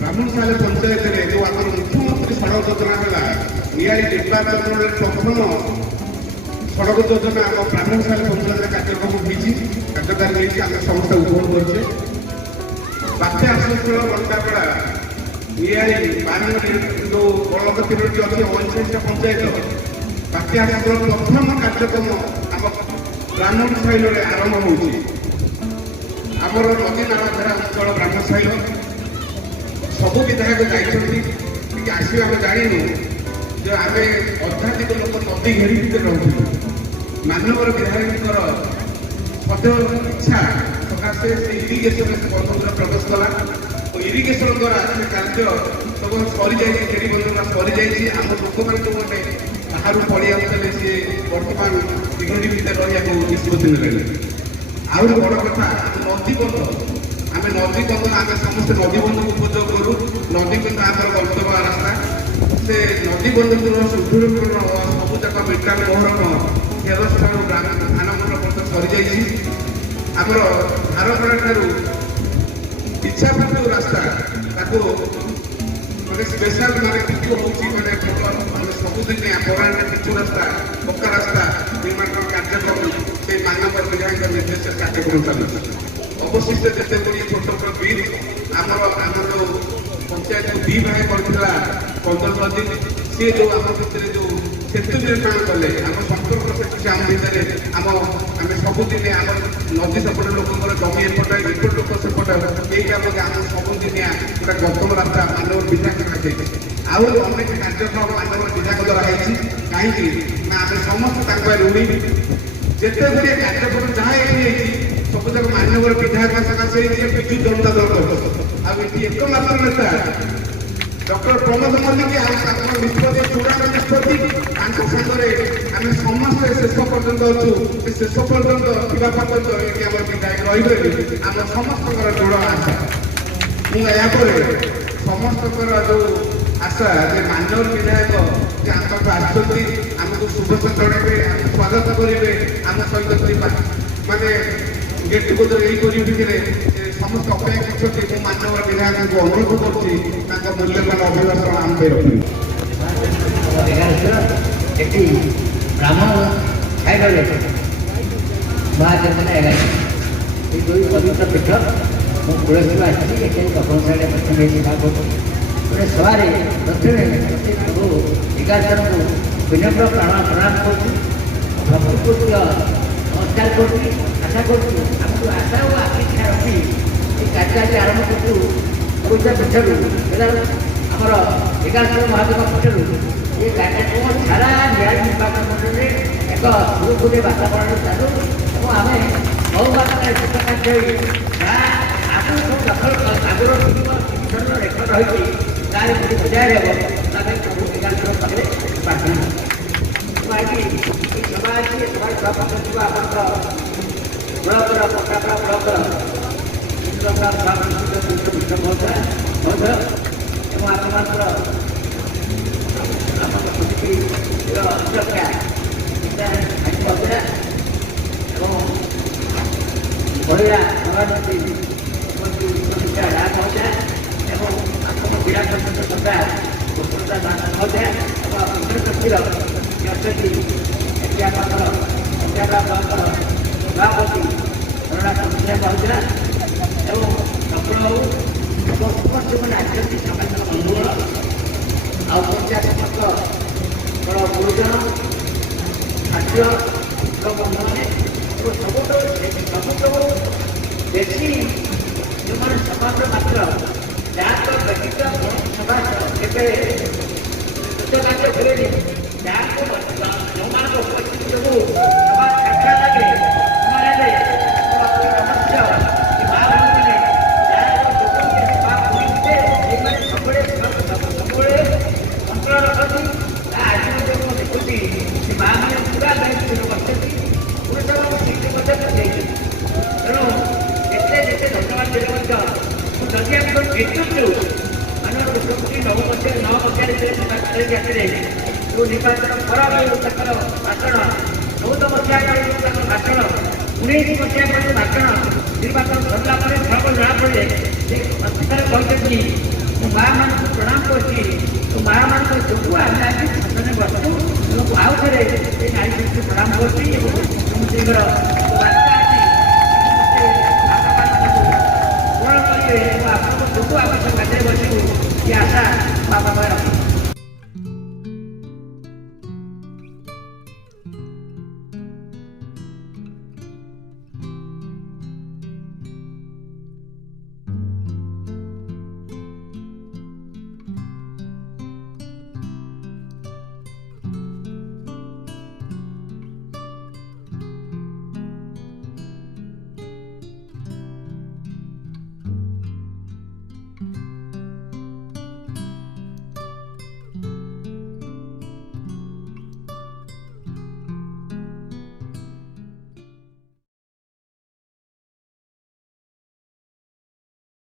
ବ୍ରାହ୍ମଣଶାଳୀ ପଞ୍ଚାୟତରେ ଯେଉଁ ଆମର ମୁଖ୍ୟମନ୍ତ୍ରୀ ସଡ଼କ ଯୋଜନା ହେଲା ନିଆଳି ନିର୍ବାଚନରେ ପ୍ରଥମ ସଡ଼କ ଯୋଜନା ଆମ ବ୍ରାହ୍ମଣଶାଳୀ ପଞ୍ଚାୟତରେ କାର୍ଯ୍ୟକ୍ରମ ହୋଇଛି, କାର୍ଯ୍ୟକାରୀ ହୋଇଛି, ଆମେ ସମସ୍ତେ ଉପଭୋଗ କରୁଛେ। ବାତ୍ୟା ଆଶ୍ରୟସ୍ଥଳ ବଣ୍ଟାପଡ଼ା ନିଆଳି ବାରଙ୍ଗୀ ଯେଉଁ ବଳଦ ତିନୋଟି ଅଛି 39ଟା ପଞ୍ଚାୟତ ବାତ୍ୟା ଆଶ୍ରୟସ୍ଥଳ ପ୍ରଥମ କାର୍ଯ୍ୟକ୍ରମ ଆମ ବ୍ରାହ୍ମଣଶାଳୀରେ ଆରମ୍ଭ ହେଉଛି। ଆମର ନଦୀ ନାଳଧାରା ଅଞ୍ଚଳ ବ୍ରାହ୍ମଣଶାଳୀ ସବୁ ବିଧାୟକ ଯାଇଛନ୍ତି, ଟିକେ ଆସିବେ ଆମେ ଜାଣିନୁ ଯେ ଆମେ ଅର୍ଦ୍ଧାଧିକ ଲୋକ ନଦୀ ଘେରି ଭିତରେ ରହୁଥିଲୁ। ମାନ୍ୟବର ବିଧାୟକଙ୍କର ସଦୟ ଇଚ୍ଛା ସକାଶେ ସେ ଇରିଗେସନ ପଦ୍ଧତିରେ ପ୍ରବେଶ କଲା ଓ ଇରିଗେସନ ଦ୍ୱାରା ସେ କାର୍ଯ୍ୟ ସବୁ ସରିଯାଇଛି, ଘେରି ବନ୍ଧନା ସରିଯାଇଛି। ଆମ ଲୋକମାନେ ଯେଉଁମାନେ ବାହାରୁ ପଳେଇ ଆସୁଥିଲେ ସିଏ ବର୍ତ୍ତମାନ ଦିଘଡ଼ି ଭିତରେ ରହିବାକୁ ନିଷ୍ପତ୍ତି ନେଲେଣି। ଆହୁରି ବଡ଼ କଥା ନଦୀବନ୍ଧ, ଆମେ ନଦୀବନ୍ଧ ଆମେ ସମସ୍ତେ ନଦୀବନ୍ଧକୁ ଉପଯୋଗ କରୁ। ନଦୀବନ୍ଧ ଆମର ଗନ୍ତବ୍ୟ ରାସ୍ତା, ସେ ନଦୀବନ୍ଧର ସୁଦୃଢ଼ୀକରଣ ସବୁଯାକ ମିଟାନ ମୋହରମ ଖେଳସ୍ଥାନ ଧାନ ମଣ୍ଡଳ ପର୍ଯ୍ୟନ୍ତ ସରିଯାଇଛି। ଆମର ଧାରଗଡ଼ା ଠାରୁ ଇଚ୍ଛାପୁର ଯେଉଁ ରାସ୍ତା ତାକୁ ମାନେ ସ୍ପେଶାଲ ମାନେ କିଛି ହେଉଛି ମାନେ ମାନେ ସବୁଦିନିଆ ପୌରାଣିକ ପିଚୁ ରାସ୍ତା ପକ୍କା ରାସ୍ତା ନିର୍ମାଣ କାର୍ଯ୍ୟକ୍ରମ ସେଇ ମାନ୍ୟବର ବିଧାୟକ ନିର୍ଦ୍ଦେଶ କାର୍ଯ୍ୟକ୍ରମ ଚାଲୁଛି। ଅବଶିଷ୍ଟ ଯେତେ ଗୁଡ଼ିଏ ଛୋଟ ଛୋଟ ବିଲ୍ ଆମର ଯେଉଁ ପଞ୍ଚାୟତ ଦୁଇ ଭାଗ କରିଥିଲା 15 ଦିନ, ସିଏ ଯେଉଁ ଆମ ଭିତରେ ଯେଉଁ ସେତୁ ନିର୍ମାଣ କଲେ ଆମ ସମ୍ପର୍କ ସେତୁ ଆମ ଭିତରେ ଆମେ ସବୁଦିନେ ଆମ ନଦୀ ସେପଟ ଲୋକଙ୍କର ଜମି ଏପଟେ ଲୋକ ସେପଟେ ଏଇ କାମରେ ଆମ ସବୁଦିନିଆ ଗୋଟେ ଗୌତମ ରାସ୍ତା ମାନ୍ୟବର ବିଧାୟକ କରାଯାଇଛି। ଆହୁରି ଅନେକ କାର୍ଯ୍ୟକ୍ରମ ମାନ୍ୟବର ବିଧାୟକ ଦ୍ୱାରା ହେଇଛି। କାହିଁକି ନା ଆମେ ସମସ୍ତେ ତାଙ୍କ ଋଣୀ। ଯେତେ ଗୁଡ଼ିଏ କାର୍ଯ୍ୟକ୍ରମ ଯାହା ଏଠି ହେଇଛି ସବୁଯାକ ମାନ୍ୟବର ବିଧାୟକ ସକାଶେ ହେଇଛି। ବିଜୁ ଜନତା ଦଳ ଆଉ ଏଠି ଏକମାତ୍ର ନେତା ଡକ୍ଟର ପ୍ରମୋଦ ମଲ୍ଲିକ ଆଉ ତାଙ୍କର ନିଷ୍ପତ୍ତି ଚୂଡ଼ାନ୍ତ ନିଷ୍ପତ୍ତି ତାଙ୍କ ସାଙ୍ଗରେ ଆମେ ସମସ୍ତେ ଶେଷ ପର୍ଯ୍ୟନ୍ତ ଅଛୁ। ସେ ଶେଷ ପର୍ଯ୍ୟନ୍ତ ଥିବା ପର୍ଯ୍ୟନ୍ତ ଏଠି ଆମର ବିଧାୟକ ରହିବେ ଆମ ସମସ୍ତଙ୍କର ଦୃଢ଼ ଆଶା। ମୁଁ ଏହାପରେ ସମସ୍ତଙ୍କର ଯେଉଁ ଆଶା ଯେ ମାନ୍ୟବର ବିଧାୟକ ଯେ ଆମ ପାଖକୁ ଆସୁଛନ୍ତି ଆମକୁ ଶୁଭେଚ୍ଛା ଜଣାଇବେ, ଆମକୁ ସ୍ୱାଗତ କରିବେ, ଆମ ସହିତ ମାନେ ଗେଟ୍ ଟୁଗେଦର ଏଇ ପରିପ୍ରେକ୍ଷୀରେ ସମସ୍ତେ ଅପେକ୍ଷା କରିଛନ୍ତି। ମୁଁ ମାନ୍ୟବର ବିଧାୟକଙ୍କୁ ଅନୁରୋଧ କରୁଛି ତାଙ୍କ ମୂଲ୍ୟବାନ ଅଭିଭାଷଣ ଆମ ପାଇଁ ରଖିବେ। ଏଠି ବ୍ରାହ୍ମଣ ସାଇଡ଼ରେ ମହାଚନ୍ଦନ ଏଗାର এই দুই পবিত্র পীঠ ମୁଁ କୁଳେଶ୍ୱର ଆସିଛି। ଏଠି ଦକ୍ଷିଣ ସାଇଡ଼ରେ ପ୍ରଥମେ ହେଇଛି ଭାଗ ଗୋଟେ ସଭାରେ ପ୍ରଥମେ ପ୍ରଭୁ 11 ଜଣଙ୍କୁ ବିନମ୍ର ପ୍ରଣାମ କରୁଛୁ, ଭକ୍ତିପୂର୍ଣ୍ଣ ନମସ୍କାର କରୁଛି। ଆଶା କରୁଛୁ ଆମକୁ ଆଶା ଓ ଆକାଂକ୍ଷା ରଖି এই କାର୍ଯ୍ୟ ଆଜି ଆରମ୍ଭ କରୁଛୁ। ଓଡ଼ିଶା ପୀଠରୁ ଆମର 11 ମହାଦେବ ପୀଠରୁ এই କାର୍ଯ୍ୟକ୍ରମ ସାରା ନିଆଳି ନିର୍ବାଚନ ମଣ୍ଡଳରେ ଏକ ସୁରୁଖୁରୁରେ ବାତାବରଣ ଚାଲୁ ଏବଂ ଆମେ ବହୁ ମାତ୍ରାରେ ଶେଷ କାର୍ଯ୍ୟ ହୋଇ ଆଗରୁ ସବୁ ଦଖଲ ଆଗରୁ ତିନିଥରର ରେକର୍ଡ ରହିଛି ତାର ଯଦି ବଜାୟ ହେବ ତା ପାଇଁ ପ୍ରଭୁ 11 ପାଖରେ ପ୍ରାର୍ଥନା। ମୁଁ ଆଜି ଏହି ସଭା ଅଛି, ଏ ସଭାରେ ସଭାପତି ଥିବା ଆପଣଙ୍କର ବ୍ଲକର ପଟାପଡ଼ା ବ୍ଲକର ମହୋଦୟ ଏବଂ ଆପଣଙ୍କର ଅଧ୍ୟକ୍ଷା ମହୋଦୟା ଏବଂ ମହିଳା ସଭାପତି ରାୟ ମହୋଦୟା ଏବଂ ଆପଣ କ୍ରୀଡ଼ା ପରିଷଦ ସଦସ୍ୟ ବସୁଧା ଦାସ ମହୋଦୟା ଏବଂ ବିଭିନ୍ନ ବ୍ୟକ୍ତିର ଅଛନ୍ତି ଏଠି ଆପଣଙ୍କର ପଞ୍ଚାୟତ ବ୍ଲକର ସଭାପତି ରଣାଥ ମହୋଦୟା ଏବଂ ଡକ୍ଟର ବାବୁ ଏବଂ ସମସ୍ତେ ମାନେ ଆସିଛନ୍ତି ସାମାଜିକ ବନ୍ଧୁଗଣ ଆଉ ପଞ୍ଚାୟତ ବଡ଼ ଗୁରୁଜନ ଛାତ୍ର ବନ୍ଧୁମାନେ ଏବଂ ସବୁଠୁ ବେଶୀ ଯେଉଁମାନେ ସମାଜ ମାତ୍ର ଯାହାଙ୍କ ବ୍ୟତୀତ ସଭା କେବେ କାର୍ଯ୍ୟ ହୁଏନି, ଯାହାଙ୍କୁ ଯେଉଁମାନଙ୍କ ଉପସ୍ଥିତି ଯୋଗୁଁ ସଭା ସାକ୍ଷା ଲାଗେ ସମାଜରେ ସବୁବେଳେ ଅଞ୍ଚଳ ରଖନ୍ତି। ତା ଆଜି ମଧ୍ୟ ମୁଁ ଦେଖୁଛି ସେ ମାଆମାନେ ପୁରା ଦାୟିତ୍ୱ କରିଛନ୍ତି, ପୁରୁଷମାନଙ୍କୁ ଶିକ୍ଷିତ ମଧ୍ୟ ଦେଇଛନ୍ତି। ତେଣୁ ଯେତେ ଧନ୍ୟବାଦ ଦେଲେ ମଧ୍ୟ ମୁଁ ଯଦି ଆମର ନେତୃତ୍ୱ ମାନର ମୁଖ୍ୟମନ୍ତ୍ରୀ 9 ମସିହାରେ ଯେଉଁ ନିର୍ବାଚନ ଖରାପ ହେଉ ତାଙ୍କର ଭାଷଣ, 14 ମସିହା ବେଳକୁ ତାଙ୍କର ଭାଷଣ, 19 ମସିହା ବେଳକୁ ଭାଷଣ, ନିର୍ବାଚନ ସରିଲା ପରେ ଫଳାଫଳ ଜଣାପଡ଼ିଲେ ସେ ଅତୀତରେ କହିଛନ୍ତି ମାଆ ମାନଙ୍କୁ ପ୍ରଣାମ କରୁଛି। ମାଆ ମାନଙ୍କ ଯୋଗୁଁ ଆମେ ଆଜି ଛାତରେ ବସୁ ଏବଂ ଆଉ ଥରେ ଏ ନାରୀ ଶକ୍ତିକୁ ପ୍ରଣାମ କରୁଛି ଏବଂ ମୁଖ୍ୟମନ୍ତ୍ରୀଙ୍କର ବାର୍ତ୍ତା ଅଛି ଆପଣମାନଙ୍କୁ ପୂରଣ କରିବେ ଏବଂ ଆପଣଙ୍କ ଯୋଗୁଁ ଆମେ ସବୁ ଗାଡ଼ିରେ ବସିବୁ ଏ ଆଶା ବାପା ରଖ